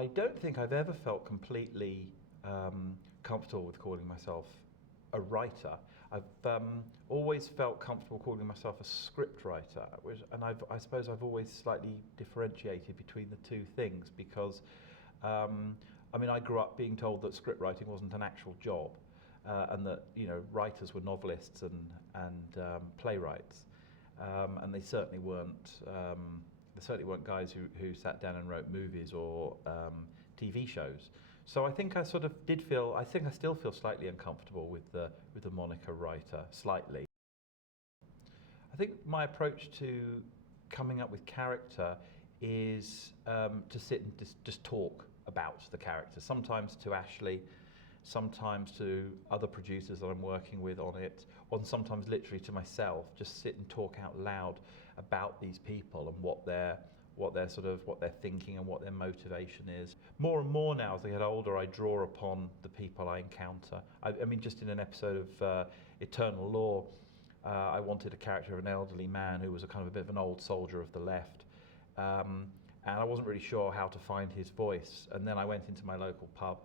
I don't think I've ever felt completely comfortable with calling myself a writer. I've always felt comfortable calling myself a script writer, and I suppose I've always slightly differentiated between the two things because, I mean, I grew up being told that script writing wasn't an actual job, and that writers were novelists and playwrights, and they certainly weren't. There certainly weren't guys who sat down and wrote movies or TV shows. So I think I sort of did feel, I think I still feel slightly uncomfortable with the moniker writer, slightly. I think my approach to coming up with character is to sit and just talk about the character, sometimes to Ashley, sometimes to other producers that I'm working with on it, or sometimes literally to myself, just sit and talk out loud about these people and what they're thinking and what their motivation is. More and more now, as I get older, I draw upon the people I encounter. I mean, just in an episode of Eternal Law, I wanted a character of an elderly man who was a kind of a bit of an old soldier of the left. And I wasn't really sure how to find his voice. And then I went into my local pub,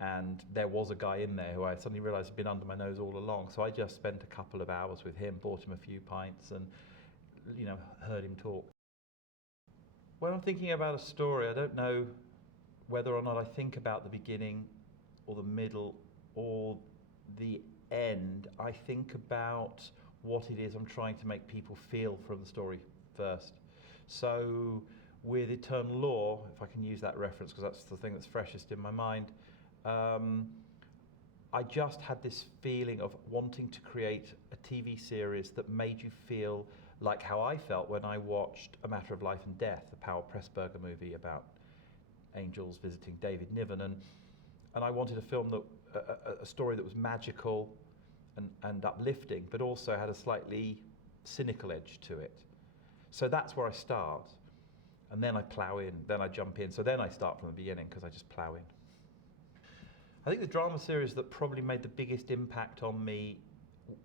and there was a guy in there who I suddenly realised had been under my nose all along. So I just spent a couple of hours with him, bought him a few pints, and heard him talk. When I'm thinking about a story, I don't know whether or not I think about the beginning or the middle or the end. I think about what it is I'm trying to make people feel from the story first. So with Eternal Law, if I can use that reference because that's the thing that's freshest in my mind, I just had this feeling of wanting to create a TV series that made you feel like how I felt when I watched A Matter of Life and Death, the Powell Pressburger movie about angels visiting David Niven, and I wanted a film that a story that was magical and uplifting, but also had a slightly cynical edge to it. So that's where I start, and then I plow in, then I jump in. So then I start from the beginning because I just plow in. I think the drama series that probably made the biggest impact on me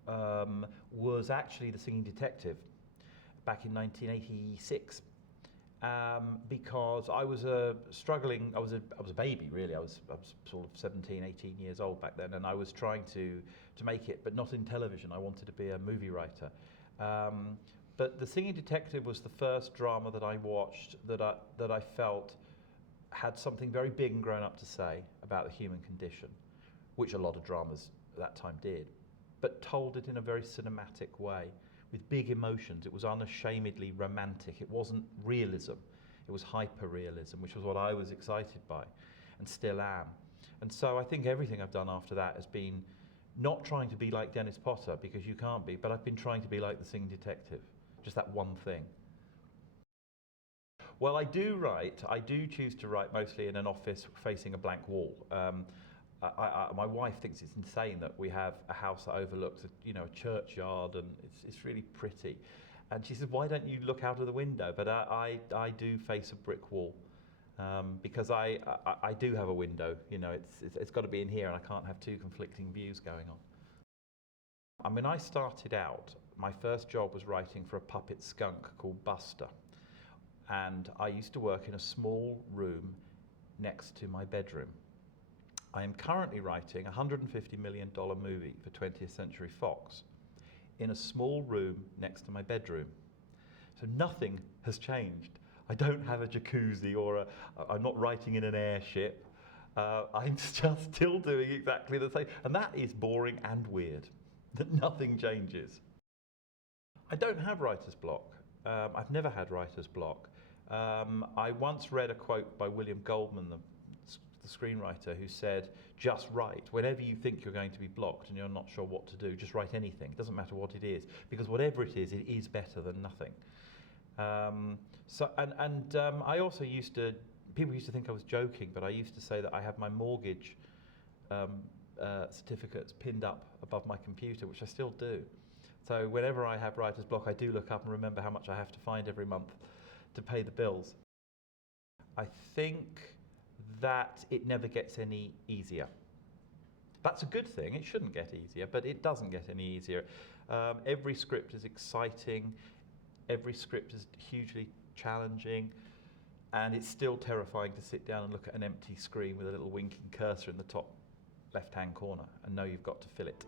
was actually The Singing Detective back in 1986, because I was struggling. I was a baby, really. I was sort of 17, 18 years old back then, and I was trying to make it, but not in television. I wanted to be a movie writer. But The Singing Detective was the first drama that I watched that I felt had something very big and grown up to say about the human condition, which a lot of dramas at that time did, but told it in a very cinematic way, with big emotions. It was unashamedly romantic. It wasn't realism. It was hyper-realism, which was what I was excited by, and still am. And so I think everything I've done after that has been not trying to be like Dennis Potter, because you can't be, but I've been trying to be like The Singing Detective, just that one thing. Well, I do choose to write mostly in an office facing a blank wall. My wife thinks it's insane that we have a house that overlooks a churchyard, and it's really pretty. And she says, why don't you look out of the window? But I do face a brick wall, because I do have a window. It's got to be in here, and I can't have two conflicting views going on. I mean, I started out, my first job was writing for a puppet skunk called Buster. And I used to work in a small room next to my bedroom. I am currently writing a $150 million movie for 20th Century Fox in a small room next to my bedroom. So nothing has changed. I don't have a jacuzzi I'm not writing in an airship. I'm just still doing exactly the same. And that is boring and weird, that nothing changes. I don't have writer's block. I've never had writer's block. I once read a quote by William Goldman, the screenwriter, who said, just write. Whenever you think you're going to be blocked and you're not sure what to do, just write anything. It doesn't matter what it is, because whatever it is better than nothing. I also people used to think I was joking, but I used to say that I have my mortgage certificates pinned up above my computer, which I still do. So whenever I have writer's block, I do look up and remember how much I have to find every month to pay the bills. I think that it never gets any easier. That's a good thing. It shouldn't get easier, but it doesn't get any easier. Every script is exciting. Every script is hugely challenging. and it's still terrifying to sit down and look at an empty screen with a little winking cursor in the top left-hand corner and know you've got to fill it.